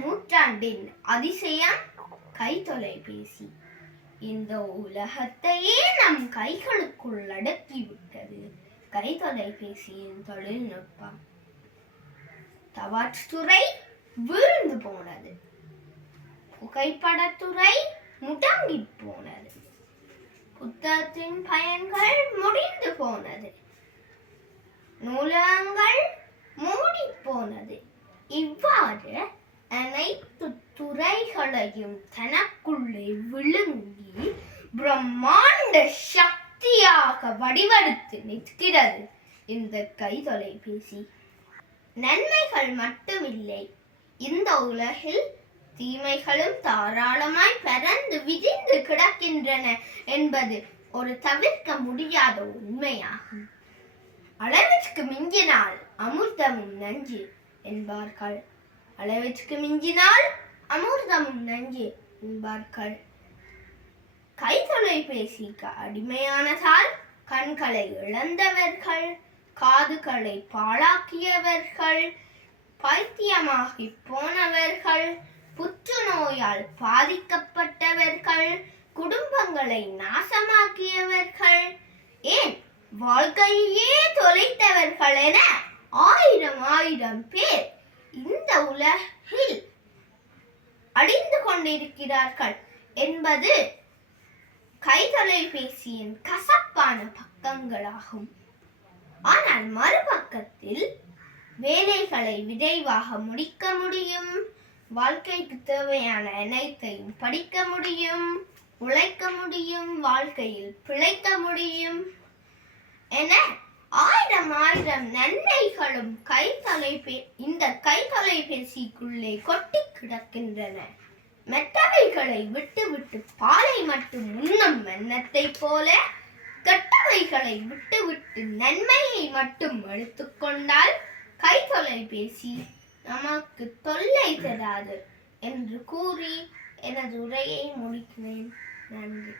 நூற்றாண்டின் அதிசயம் கை தொலைபேசி இந்த உலகத்தையே நம் கைகளுக்குள் அடக்கிவிட்டது கை தொலைபேசியின் தொழில்நுட்பம் தவாற்றுத்துறை வீழ்ந்து போனது. புகைப்படத்துறை முடங்கி போனது. புத்தகத்தின் பயன்கள் முடிந்து போனது. நூலகங்கள் மூடி போனது. இவ்வாறு அனைத்து துறைகளையும் தனக்குள்ளே விழுங்கி பிரம்மாண்ட சக்தியாக வடிவெடுத்து நிற்கிறது. இந்த கை தொலைபேசி நன்மைகள் மட்டுமில்லை. இந்த உலகில் தீமைகளும் தாராளமாய் பறந்து விரிந்து கிடக்கின்றன என்பது ஒரு தவிர்க்க முடியாத உண்மையாகும். அளவிற்கு மிஞ்சினால் அமிர்தமும் நஞ்சு என்பார்கள். அளவிற்கு மிஞ்சினால் அமிர்தமும் நஞ்சு என்பார்கள் கை தொலைபேசிக்கு அடிமையானதால் கண்களை இழந்தவர்கள் காதுகளை பாழாக்கியவர்கள் பைத்தியமாகி போனவர்கள் புற்றுநோயால் பாதிக்கப்பட்டவர்கள் குடும்பங்களை நாசமாக்கியவர்கள். ஏன்? வாழ்க்கையே தொலைத்தவர்கள் என ஆயிரம் ஆயிரம் பேர் இந்த உலகில் அழிந்து கொண்டிருக்கிறார்கள் என்பது கைதொலைபேசியின் கசப்பான பக்கங்களாகும். ஆனால் மறுபக்கத்தில் வேலைகளை விரைவாக முடிக்க முடியும். வாழ்க்கைக்கு தேவையான அனைத்தையும் படிக்க முடியும். உழைக்க முடியும். வாழ்க்கையில் பிழைக்க முடியும். என ஆயிரம் ஆயிரம் நன்மைகளும் கை இந்த கை தொலைபேசிக்குள்ளே கொட்டி கிடக்கின்றன. மெட்டவைகளை விட்டுவிட்டு பாலை மட்டும் உண்ணும் எண்ணத்தை போல கெட்டவைகளை விட்டுவிட்டு நன்மையை மட்டும் எடுத்துக்கொண்டால் கை தொலைபேசி நமக்கு தொல்லை தராது என்று கூறி எனது உரையை முடிக்கிறேன். நன்றி.